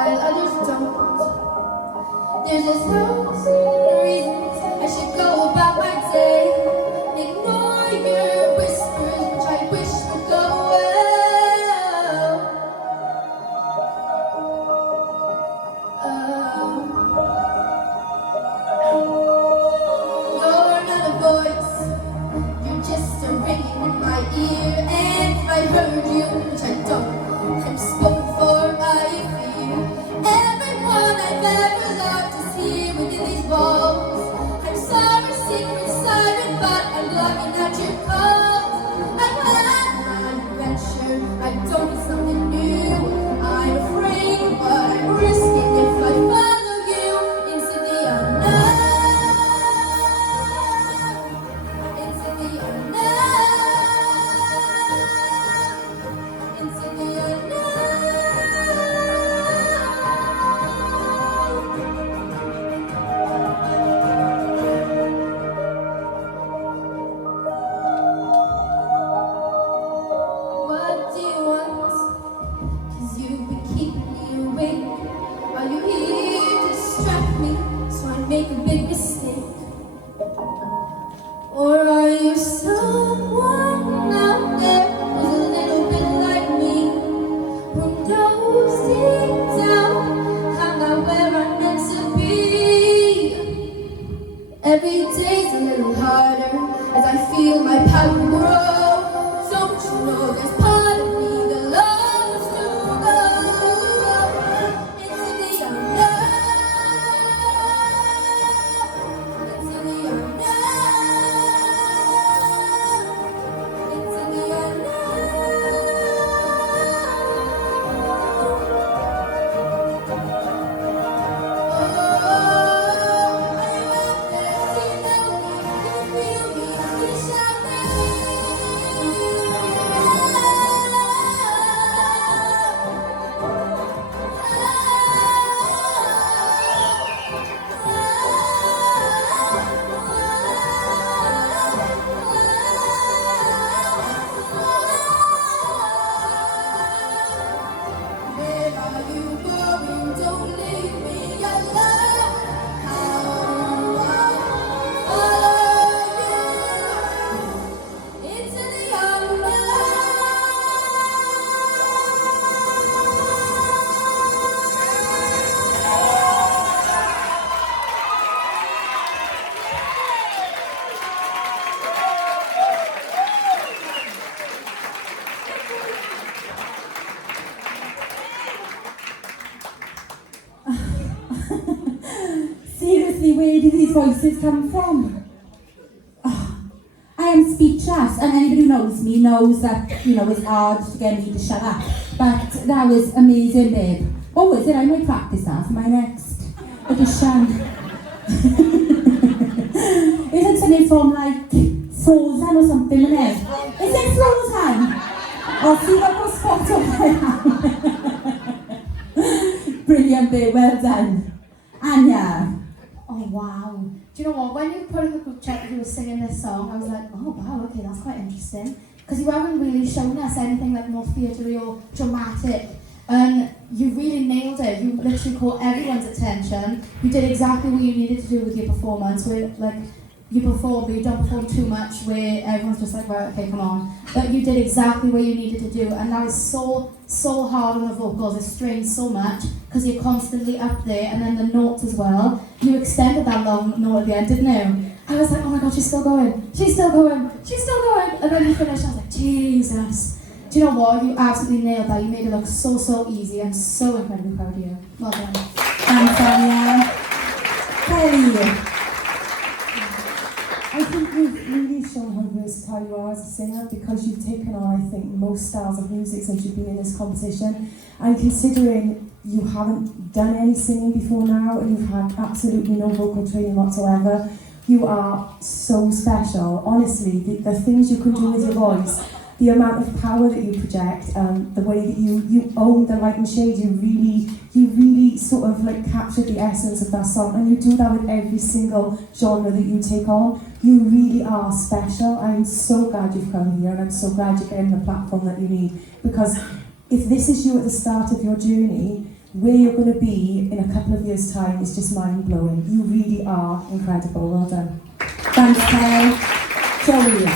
while others don't. There's a thousand reasons I should go about my day. Ignore your whispers, which I wish would go well. You're not a voice, you're just a ringing in my ear. And if I heard you, which I don't, I'm spoken for, I fear. Everyone I've ever loved is here within these walls. I'm sorry, secret siren, but I'm looking at your calls. I've had my adventure, I don't need something new. I'm afraid of what I'm risking if I follow you into the unknown. Into the unknown. Into the unknown. What do you want? 'Cause you've been keeping me awake. Are you here to distract me so I make a big mistake? Or are you someone out there who's a little bit like me, who knows deep down I'm not where I'm meant to be? Every day's a little harder as I feel my power grow. Don't you know there's part of me that loves to go into the unknown, into the unknown, into the Where are you going? Don't leave me alone. I'll follow you into the unknown. Seriously, where do these voices come from? Oh, I am speechless, and anybody who knows me knows that, it's hard to get me to shut up. But that was amazing, babe. What was it? I might practice that for my next audition. Isn't something from, Frozen or something, isn't it? Is it Frozen? I'll see what was spot on. Brilliant, babe. Well done. Anya. Oh wow. Do you know what? When you put in the group chat that you were singing this song, I was like, oh wow, okay, that's quite interesting. Because you haven't really shown us anything more theatre or dramatic. And you really nailed it. You literally caught everyone's attention. You did exactly what you needed to do with your performance. Where you performed, but you don't perform too much where everyone's just like, right, okay, come on. But you did exactly what you needed to do, and that is so hard on the vocals. It strains so much because you're constantly up there, and then the notes as well. You extended that long note at the end, didn't you? I was like, oh my god, she's still going, she's still going, she's still going. And then you finished, I was like, Jesus. Do you know what? You absolutely nailed that. You made it look so easy. I'm so incredibly proud of you. Well done. Thanks, Anya. Kelly. I think you've really shown how versatile you are as a singer, because you've taken on, I think, most styles of music since you've been in this competition. And considering you haven't done any singing before now and you've had absolutely no vocal training whatsoever, you are so special. Honestly, the things you can do with your voice, the amount of power that you project, the way that you own the light and shade, you really sort of capture the essence of that song, and you do that with every single genre that you take on. You really are special. I'm so glad you've come here, and I'm so glad you're getting the platform that you need, because if this is you at the start of your journey, where you're going to be in a couple of years' time is just mind-blowing. You really are incredible. Well done. Thanks, Kyle. Joey.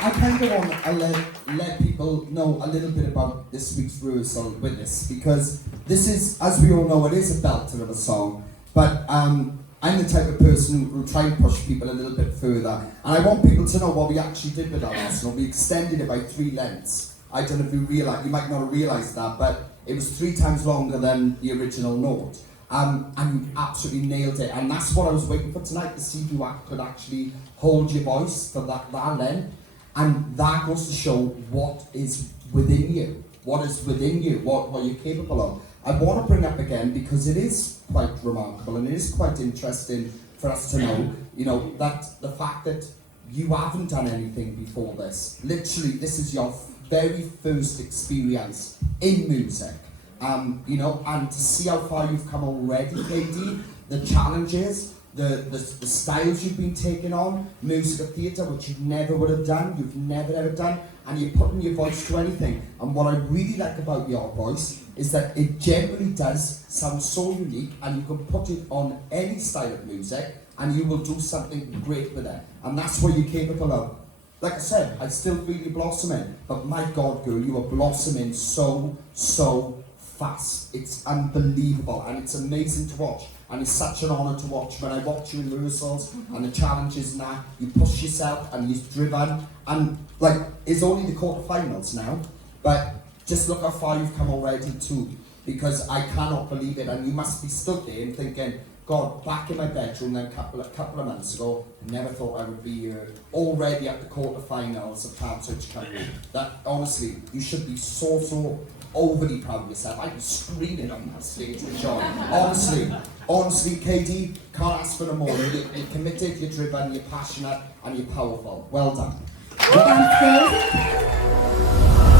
I kind of want to let people know a little bit about this week's rehearsal with this, because this is, as we all know, it is a belter of a song, but I'm the type of person who try and push people a little bit further, and I want people to know what we actually did with our arsenal. We extended it by 3 lengths. I don't know if you realise, you might not have realised that, but it was 3 times longer than the original note. And you absolutely nailed it, and that's what I was waiting for tonight, to see if you could actually hold your voice for that length. And that goes to show what is within you, what you're capable of. I want to bring up again, because it is quite remarkable and it is quite interesting for us to know, that the fact that you haven't done anything before this. Literally, this is your very first experience in music. And to see how far you've come already, Katie, the challenges, the styles you've been taking on, musical theatre, which you never would have done, you've never ever done, and you're putting your voice to anything. And what I really like about your voice is that it generally does sound so unique, and you can put it on any style of music, and you will do something great with it. And that's what you're capable of. Like I said, I still feel you blossoming, but my God, girl, you are blossoming so fast. It's unbelievable, and it's amazing to watch. And it's such an honour to watch. When I watch you in rehearsals and the challenges and that, you push yourself and you're driven. And it's only the quarterfinals now, but just look how far you've come already too. Because I cannot believe it, and you must be stood there and thinking, God, back in my bedroom then a couple of months ago, never thought I would be here, already at the quarterfinals of Talent Search Country. That honestly, you should be so overly proud of yourself. I'd be screaming on that stage with John. Honestly, Katie, can't ask for no more. You're committed, you're driven, you're passionate, and you're powerful. Well done. Thanks, Dave.